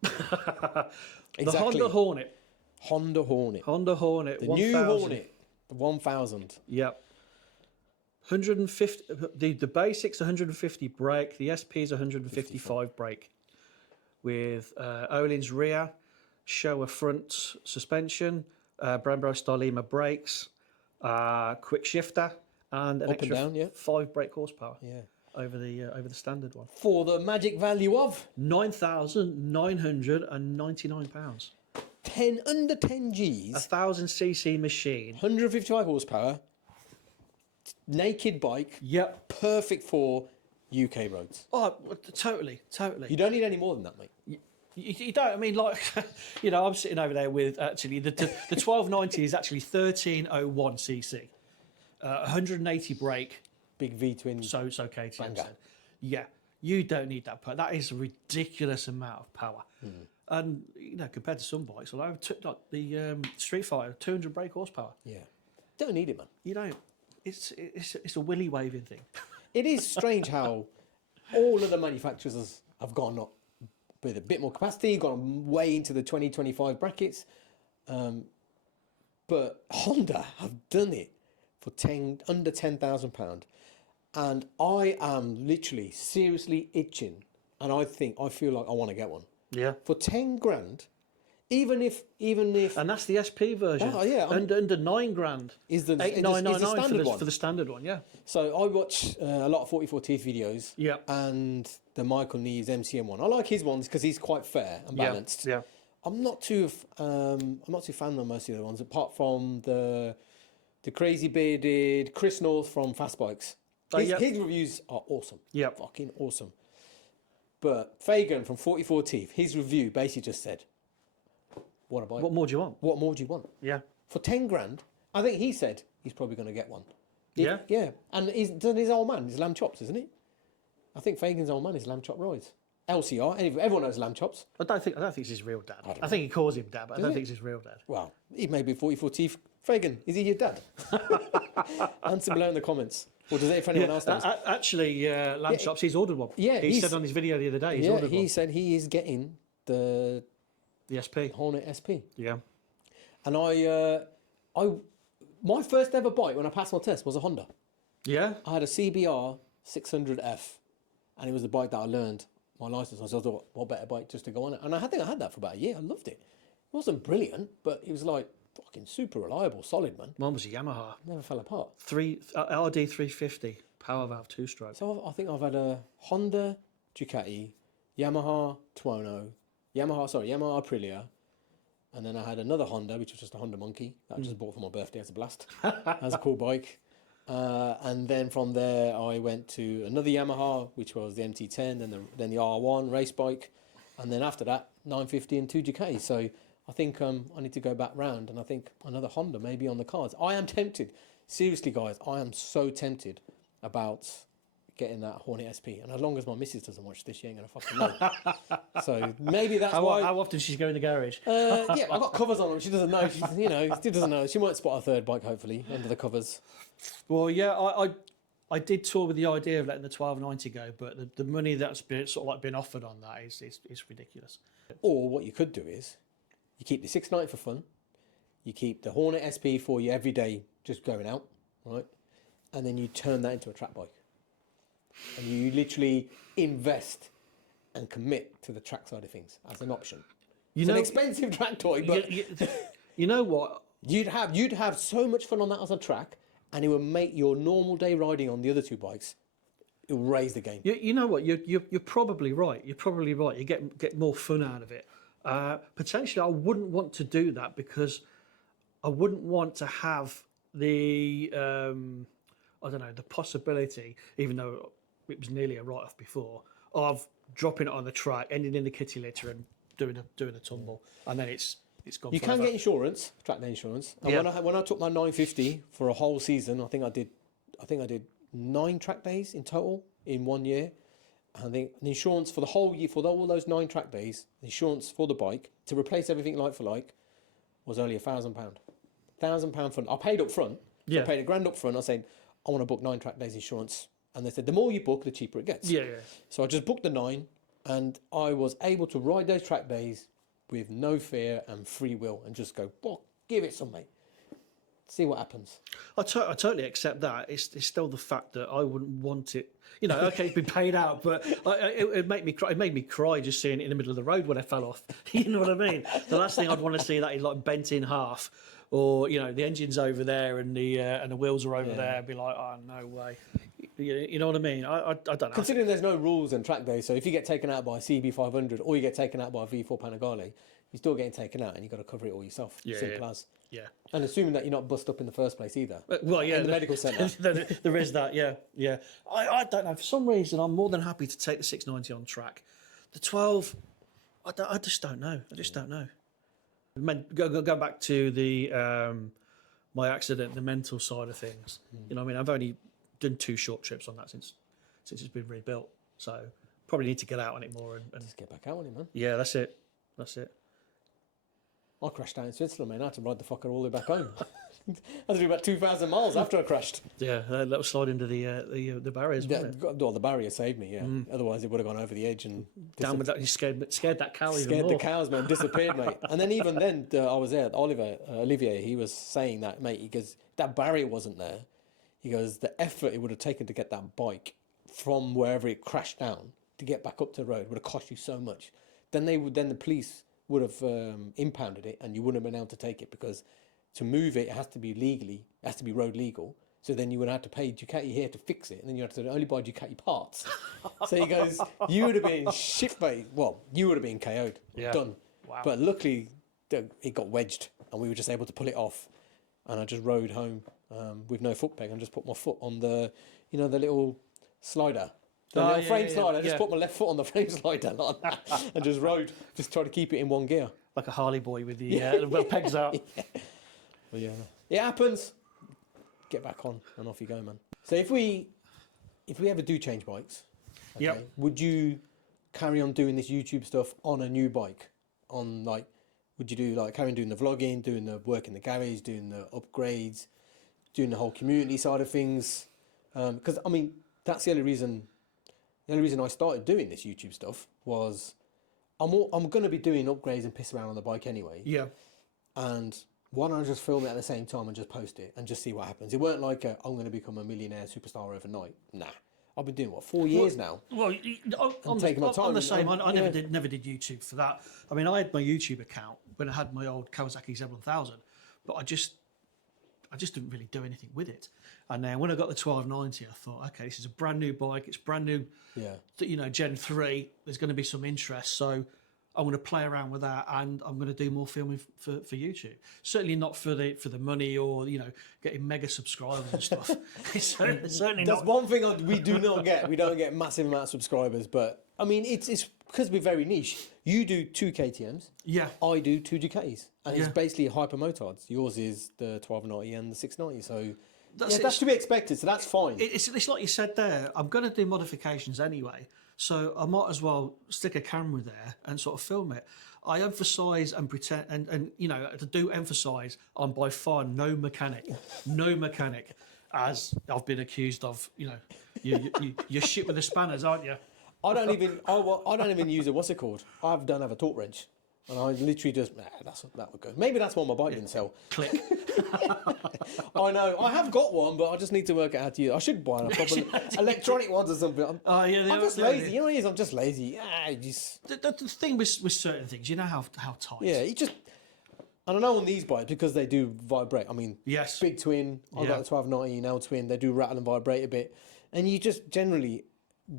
The Honda Hornet. Honda Hornet. Honda Hornet. The 1000. New Hornet. The 1000. Yep. 150. The basics 150 brake. The SP is 155 brake. With Öhlins rear, Showa front suspension, Brembo Stylema brakes, quick shifter, and an extra 5 brake horsepower. Yeah. Over the standard one. For the magic value of £9,999. Under 10 Gs. 1,000cc machine. 155 horsepower. Naked bike. Yep. Perfect for UK roads. Oh, totally. You don't need any more than that, mate. You don't. I mean, like, I'm sitting over there with actually the 1290 is actually 1301cc, 180 brake. Big V twin. So KTM said. Yeah, you don't need that. That is a ridiculous amount of power. And compared to some bikes, like the Street Fighter, 200 brake horsepower. Yeah, don't need it, man. You don't. It's a willy waving thing. It is strange how all of the manufacturers have gone up with a bit more capacity, gone way into the 2025 brackets, but Honda have done it for under £10,000. And I am literally seriously itching, and I feel like I want to get one. Yeah. For 10 grand, even if, and that's the SP version. Oh yeah. Under 9 grand is the 8,999 for the standard one. Yeah. So I watch a lot of 44 Teeth videos. Yeah. And the Michael Nees MCM one. I like his ones because he's quite fair and balanced. Yeah. I'm not too fan of most of the other ones, apart from the crazy bearded Chris North from Fast Bikes. His reviews are awesome. Yeah. Fucking awesome. But Fagan from 44 Teeth, his review basically just said, what a bike. What more do you want? What more do you want? Yeah. For 10 grand, I think he said he's probably going to get one. Yeah? Yeah. And his old man is Lamb Chops, isn't he? I think Fagan's old man is Lamb Chop Rides. LCR, everyone knows Lamb Chops. I don't think it's his real dad. I think he calls him dad, but I don't think it's his real dad. Well, he may be 44 Teeth. Fagan, is he your dad? Answer below in the comments. Or does it if anyone else knows? Actually, Lamb Chops, he's ordered one. Yeah. He said on his video the other day he's ordered one. He said he is getting the SP. Hornet SP. Yeah. And my first ever bike when I passed my test was a Honda. Yeah. I had a CBR 600F, and it was the bike that I learned my license. So I thought, what better bike just to go on it? And I think I had that for about a year. I loved it. It wasn't brilliant, but it was like fucking super reliable, solid, man. Mine was a Yamaha. Never fell apart. LD 350 power valve 2-stroke. So I think I've had a Honda, Ducati, Yamaha Tuono, Yamaha Aprilia, and then I had another Honda, which was just a Honda Monkey that I just bought for my birthday as a blast. That's a cool bike. And then from there, I went to another Yamaha, which was the MT10, then the R1 race bike, and then after that, 950 and 2 Ducati. So I think I need to go back round, and I think another Honda may be on the cards. I am tempted. Seriously, guys, I am so tempted about getting that Hornet SP. And as long as my missus doesn't watch this, she ain't going to fucking know. So maybe that's why... How often does she go in the garage? Yeah, I've got covers on them. She doesn't know. She doesn't know. She might spot a third bike, hopefully, under the covers. Well, yeah, I did tour with the idea of letting the 1290 go, but the money that's been been offered on that is ridiculous. Or what you could do is you keep the 690 for fun, you keep the Hornet SP for you every day, just going out, right? And then you turn that into a track bike, and you literally invest and commit to the track side of things as an option. It's an expensive track toy, but you know what? You'd have so much fun on that as a track, and it would make your normal day riding on the other two bikes. It will raise the game. You know what? You're probably right. You're probably right. You get more fun out of it. Potentially, I wouldn't want to do that because I wouldn't want to have the the possibility, even though it was nearly a write-off before, of dropping it on the track, ending in the kitty litter, and doing a tumble, and then it's it's gone. You can get insurance, track day insurance. And when I took my 950 for a whole season, I think I did 9 track days in total in 1 year. And the insurance for the whole year, for all those 9 track days, the insurance for the bike to replace everything like for like was only £1,000. £1,000 for. I paid up front. So I paid £1,000 up front. I said I want to book 9 track days insurance, and they said the more you book, the cheaper it gets. So I just booked the 9, and I was able to ride those track days with no fear and free will, and just go, give it some, mate. See what happens. I totally accept that. It's still the fact that I wouldn't want it. You know, okay, it's been paid out, but it made me cry. It made me cry just seeing it in the middle of the road when I fell off. You know what I mean? The last thing I'd want to see that is like bent in half, or you know, the engine's over there and the wheels are over there. I'd be like, oh no way. You know what I mean? I don't know. Considering there's no rules in track days, so if you get taken out by a CB500 or you get taken out by a V4 Panigale, you're still getting taken out, and you've got to cover it all yourself. Simple as. Yeah. And assuming that you're not bust up in the first place either. Well, yeah. In the medical centre. There is that, yeah. I don't know. For some reason, I'm more than happy to take the 690 on track. The 12, I just don't know. Go back to the my accident, the mental side of things. You know what I mean? I've only done 2 short trips on that since it's been rebuilt. So probably need to get out on it more. And just get back out on it, man. Yeah, that's it. I crashed down in Switzerland, man. I had to ride the fucker all the way back home. I had to do about 2,000 miles after I crashed. Yeah, that was slide into the barriers, wasn't it? Well, the barrier saved me, yeah. Otherwise, it would have gone over the edge and... Down with that, you scared that cow even more. Scared the cows, man. Disappeared, mate. And then even then, I was there. Olivier, he was saying that, mate, he goes, that barrier wasn't there. He goes, the effort it would have taken to get that bike from wherever it crashed down to get back up to the road would have cost you so much. Then the police would have impounded it, and you wouldn't have been able to take it, because to move it has to be road legal. So then you would have to pay Ducati here to fix it, and then you have to only buy Ducati parts. So he goes, you would have been shit, mate. Well, you would have been KO'd, done. Wow. But luckily, it got wedged, and we were just able to pull it off. And I just rode home with no foot peg, and just put my foot on the little slider. The little frame slider. I just put my left foot on the frame slider like that, and just rode. Just try to keep it in one gear. Like a Harley boy with the pegs out. Well, yeah. It happens. Get back on and off you go, man. So if we ever do change bikes, would you carry on doing this YouTube stuff on a new bike? Would you do carry on doing the vlogging, doing the work in the garage, doing the upgrades, doing the whole community side of things? Because I mean, that's the only reason I started doing this YouTube stuff was I'm going to be doing upgrades and piss around on the bike anyway. Yeah. And why don't I just film it at the same time and just post it and just see what happens? It weren't like I'm going to become a millionaire superstar overnight. Nah. I've been doing 4 years now. Well, I'm taking my time. I'm the same. I never did YouTube for that. I mean, I had my YouTube account when I had my old Kawasaki Z1000, but I just didn't really do anything with it. And then when I got the 1290, I thought, okay, this is a brand new bike. It's brand new. Yeah. Gen 3. There's going to be some interest, so I'm going to play around with that, and I'm going to do more filming for YouTube. Certainly not for the money or getting mega subscribers and stuff. certainly That's not. one thing we do not get. We don't get massive amount of subscribers, but I mean it's because we're very niche. You do 2 KTMs. Yeah. I do 2 Ducatis, and it's basically hypermotards. Yours is the 1290 and the 690. So that's to be expected. So that's fine. It's like you said there. I'm going to do modifications anyway. So I might as well stick a camera there and sort of film it. I emphasise and pretend, and to do emphasise, I'm by far no mechanic, as I've been accused of. You're shit with the spanners, aren't you? I don't even use what's it called? I don't have a torque wrench. And I literally just, that would go. Maybe that's why my bike didn't sell. Click. I know. I have got one, but I just need to work it out to use. I should buy a proper electronic ones or something. I'm just lazy. You know what it is? I'm just lazy. The thing with certain things, you know how tight. Yeah, and I know on these bikes, because they do vibrate. I mean, yes. Big twin. I've got the 1290 L twin. They do rattle and vibrate a bit. And you just generally,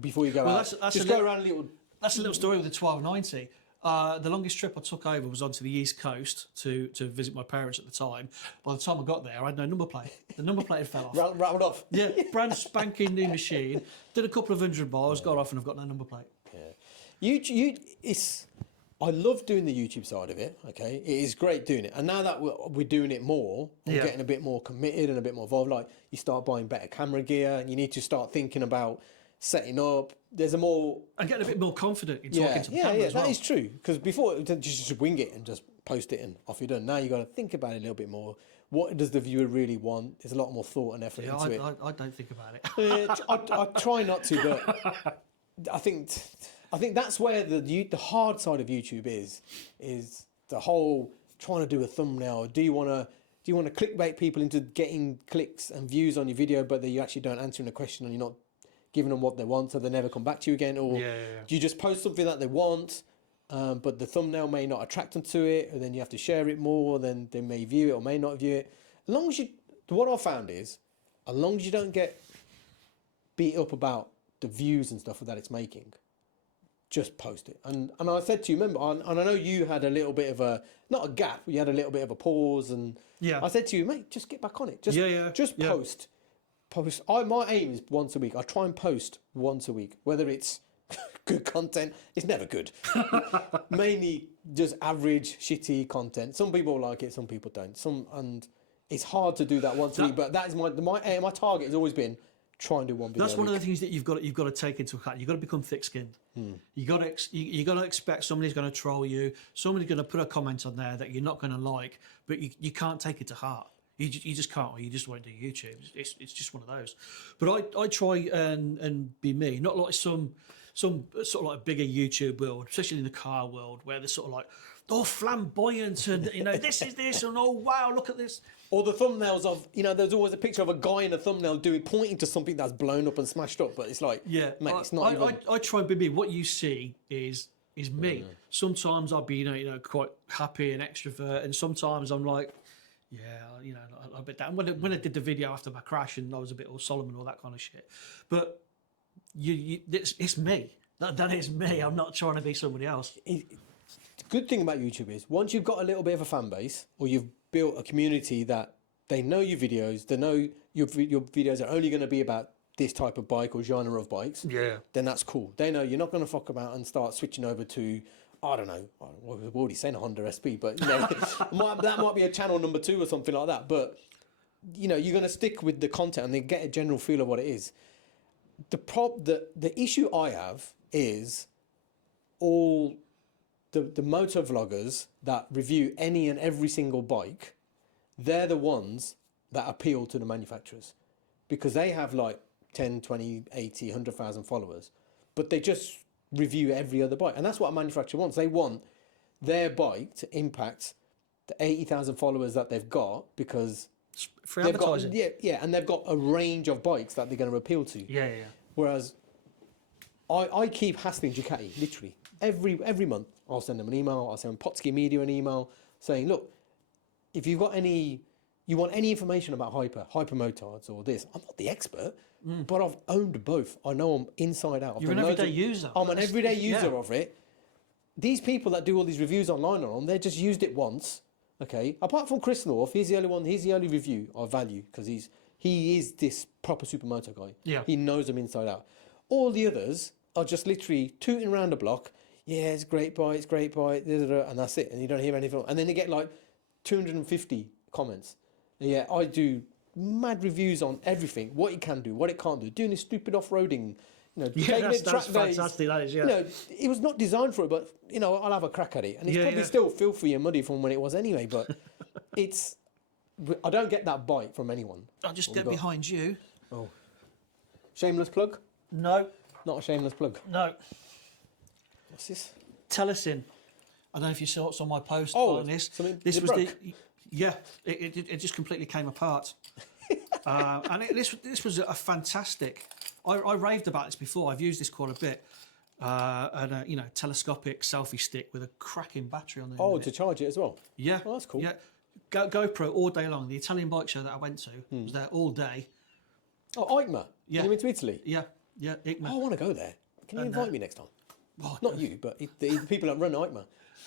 before you go out, go around a little... That's a little story with the 1290. The longest trip I took over was onto the East Coast to visit my parents at the time. By the time I got there, I had no number plate. The number plate had fell off. Rattled off. Yeah, brand spanking new machine. Did a couple of 100 miles, got off, and I've got no number plate. Yeah, I love doing the YouTube side of it. Okay, it is great doing it, and now that we're doing it more, I'm getting a bit more committed and a bit more involved. Like you start buying better camera gear, and you need to start thinking about setting up. There's a more and getting a bit more confident in talking to the camera as well. That is true. Because before you just wing it and just post it and off you're done. Now you got to think about it a little bit more. What does the viewer really want? There's a lot more thought and effort into it. I don't think about it. I try not to, but I think that's where the hard side of YouTube is the whole trying to do a thumbnail. Do you want to clickbait people into getting clicks and views on your video, but that you actually don't answer the question and you're not giving them what they want, so they never come back to you again? Or do you just post something that they want, but the thumbnail may not attract them to it, and then you have to share it more, then they may view it or may not view it. As long as what I found is, as long as you don't get beat up about the views and stuff that it's making, just post it. And I said to you, remember, and I know you had a little bit of not a gap, you had a little bit of a pause, and I said to you, mate, just get back on it. Just post. My aim is once a week. I try and post once a week, whether it's good content. It's never good. Mainly just average, shitty content. Some people like it, some people don't. And it's hard to do that once a week. But that is my aim. My target has always been try and do one video. That's one of the things that you've got to take into account. You've got to become thick-skinned. You got to expect somebody's going to troll you. Somebody's going to put a comment on there that you're not going to like, but you can't take it to heart. You just can't, or you just won't do YouTube. It's just one of those. But I try and be me, not like some sort of like bigger YouTube world, especially in the car world, where they're sort of like, oh, flamboyant, and this is this, and oh wow, look at this. Or the thumbnails of, there's always a picture of a guy in a thumbnail pointing to something that's blown up and smashed up, but it's like, mate, it's not even. I try and be me. What you see is me. Sometimes I'll be quite happy and extrovert, and sometimes I'm like, a bit down. When I did the video after my crash and I was a bit all solemn and all that kind of shit. But it's me. That is me. I'm not trying to be somebody else. The good thing about YouTube is once you've got a little bit of a fan base, or you've built a community that they know your videos, they know your videos are only going to be about this type of bike or genre of bikes, then that's cool. They know you're not going to fuck about and start switching over to, I don't know, we're already saying a Honda SP, but that might be a channel number 2 or something like that. But you're going to stick with the content and they get a general feel of what it is. The issue I have is all the motor vloggers that review any and every single bike. They're the ones that appeal to the manufacturers because they have like 10, 20, 80, 100,000 followers, but they just review every other bike. And that's what a manufacturer wants. They want their bike to impact the 80,000 followers that they've got because for advertising. And they've got a range of bikes that they're going to appeal to. Whereas I keep hassling Ducati literally every month. I'll send them an email. I'll send Potsky Media an email saying, look, if you want any information about hypermotards or this, I'm not the expert, but I've owned both. I know them inside out. You're an everyday user. I'm an everyday user of it. These people that do all these reviews online on them, they just used it once. Okay. Apart from Chris North, he's the only one. He's the only review I value because he is this proper supermoto guy. Yeah. He knows them inside out. All the others are just literally tooting around the block. Yeah, it's great bike, and that's it. And you don't hear anything. And then they get like 250 comments. Yeah, I do mad reviews on everything, what it can do, what it can't do, doing this stupid off-roading, taking it that's fantastic, that is, it was not designed for it, but, I'll have a crack at it. And it's probably still filthy and muddy from when it was anyway, but I don't get that bite from anyone. I'll just get behind you. Oh. Shameless plug? No. Not a shameless plug? No. What's this? Telesin. I don't know if you saw what's on my post on this. This was it just completely came apart. And this was a fantastic. I raved about this before. I've used this quite a bit. And a telescopic selfie stick with a cracking battery on the end of it. To charge it as well. Yeah. Oh, that's cool. Yeah. GoPro all day long. The Italian bike show that I went to was there all day. Oh, EICMA. Yeah. You went to Italy? Yeah. EICMA. Oh, I want to go there. Can you invite me next time? Oh, not you, but the people that run EICMA.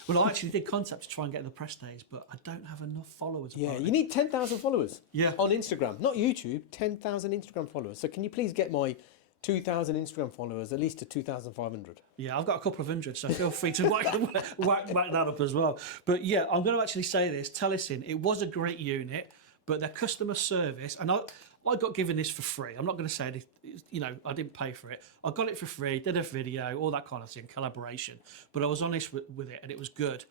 Well, I actually did contact to try and get the press days, but I don't have enough followers. Yeah, you need 10,000 followers. Yeah. On Instagram, not YouTube. 10,000 Instagram followers. So can you please get my 2,000 Instagram followers, at least to 2,500. Yeah, I've got a couple of hundred, so feel free to whack that up as well. But yeah, I'm going to actually say this. Telesin, it was a great unit, but their customer service, and I got given this for free. I'm not going to say it, you know, I didn't pay for it. I got it for free, did a video, all that kind of thing, collaboration. But I was honest with it, and it was good.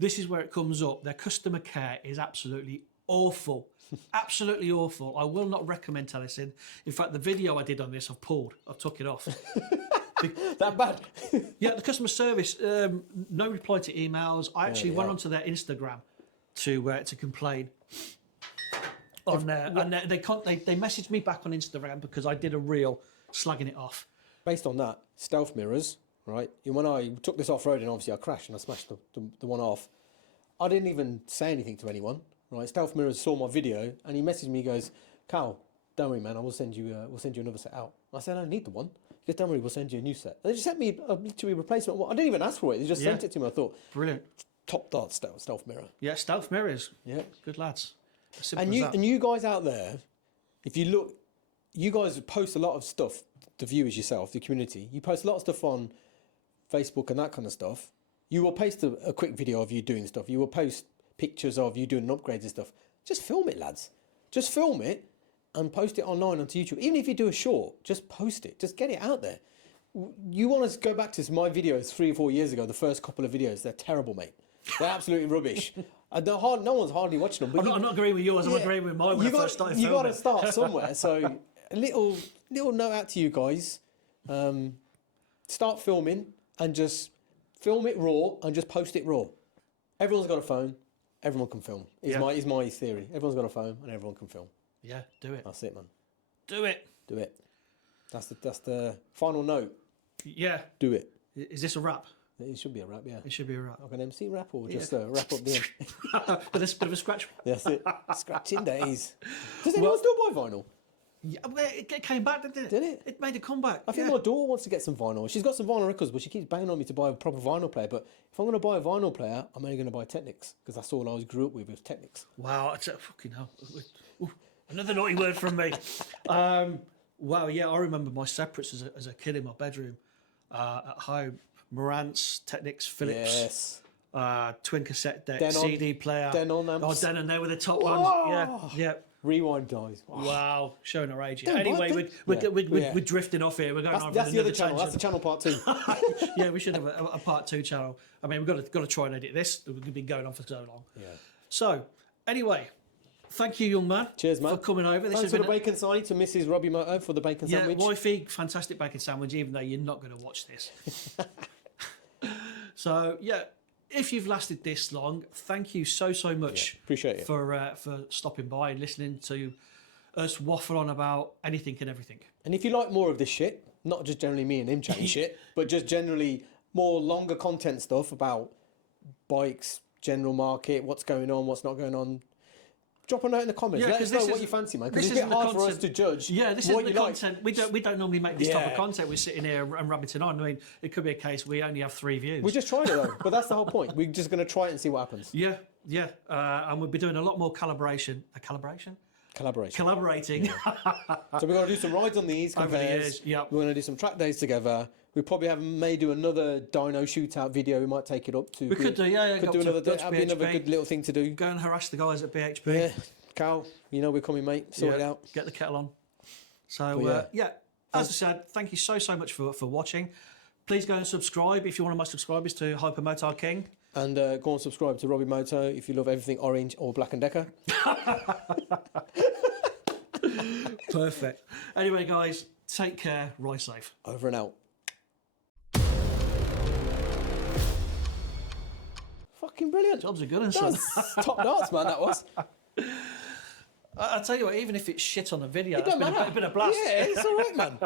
This is where it comes up. Their customer care is absolutely awful. Absolutely awful. I will not recommend Telesin. In fact, the video I did on this, I've took it off. That bad? Yeah, the customer service, no reply to emails. I actually went onto their Instagram to complain. On there, and they messaged me back on Instagram because I did a reel slagging it off. Based on that, stealth mirrors, right? When I took this off-roading, obviously I crashed and I smashed the one off. I didn't even say anything to anyone, right? Stealth mirrors saw my video and he messaged me, he goes, Cal, don't worry, man, we'll send you another set out. I said, I don't need the one. He goes, don't worry, we'll send you a new set. They just sent me a literally replacement. I didn't even ask for it. They just sent it to me. I thought, brilliant. Top dot stealth mirror. Yeah, stealth mirrors. Yeah, good lads. And you guys out there, if you look, you guys post a lot of stuff. The viewers yourself, the community, you post a lot of stuff on Facebook and that kind of stuff. You will post a quick video of you doing stuff. You will post pictures of you doing upgrades and stuff. Just film it, lads. Just film it and post it online onto YouTube. Even if you do a short, just post it. Just get it out there. You want to go back to my videos 3 or 4 years ago, the first couple of videos, they're terrible, mate. They're absolutely rubbish. No one's hardly watching them. But I'm not agreeing with yours. I'm agreeing with mine when I first started filming. You got to start somewhere. So a little note out to you guys. Start filming and just film it raw and just post it raw. Everyone's got a phone. Everyone can film. Is my theory. Everyone's got a phone and everyone can film. Yeah, do it. That's it, man. Do it. Do it. That's the final note. Yeah. Do it. Is this a wrap? It should be a wrap, yeah. It should be a wrap. Like an MC wrap or just a wrap up the end? With a bit of a scratch. That's it. Scratching days. Does anyone still buy vinyl? Yeah, it came back, didn't it? Did it? It made a comeback. I think my daughter wants to get some vinyl. She's got some vinyl records, but she keeps banging on me to buy a proper vinyl player. But if I'm going to buy a vinyl player, I'm only going to buy Technics because that's all I grew up with Technics. Wow, fucking hell. Ooh, another naughty word from me. Wow, yeah, I remember my separates as a kid in my bedroom at home. Marantz, Technics, Philips, twin cassette deck, Denon, CD player. Denon amps. Oh, Denon, they were the top ones. Yeah. Rewind guys. Wow, showing our age. Anyway, we're drifting off here. We're going on. That's the other channel. That's the channel part 2. Yeah, we should have a part 2 channel. I mean, we've got to try and edit this. We've been going on for so long. Yeah. So, anyway, thank you, young man. Cheers, man. For coming over. Thanks for the bacon sandwich to Mrs. Robbie Moto for the bacon sandwich. Yeah, wifey, fantastic bacon sandwich, even though you're not going to watch this. So, yeah, if you've lasted this long, thank you so much. Yeah, appreciate it. For stopping by and listening to us waffle on about anything and everything. And if you like more of this shit, not just generally me and him chatting shit, but just generally more longer content stuff about bikes, general market, what's going on, what's not going on, drop a note in the comments. Let us know what you fancy, man. Because it's a bit hard for us to judge. Yeah, this is the content. Like. We don't normally make this type of content. We're sitting here and rabbiting on. I mean, it could be a case we only have 3 views. We're just trying it though, but that's the whole point. We're just going to try it and see what happens. Yeah. And we'll be doing a lot more collaboration. Collaborating. Yeah. So we're going to do some rides on these. Over the years, yeah. We're going to do some track days together. We probably may do another dyno shootout video. We might take it up to. We could do, yeah. Could do another. That'd be another good little thing to do. Go and harass the guys at BHP. Yeah, Cal, you know we're coming, mate. Sort it out. Get the kettle on. So as I said, thank you so much for watching. Please go and subscribe if you're one of my subscribers to hypermotardking. And go and subscribe to Robbie Moto if you love everything orange or Black and Decker. Perfect. Anyway, guys, take care. Ride safe. Over and out. Fucking brilliant. Jobs are good and son. Top darts, man, that was. I'll tell you what, even if it's shit on the video, it's been a blast. Yeah, it's all right, man.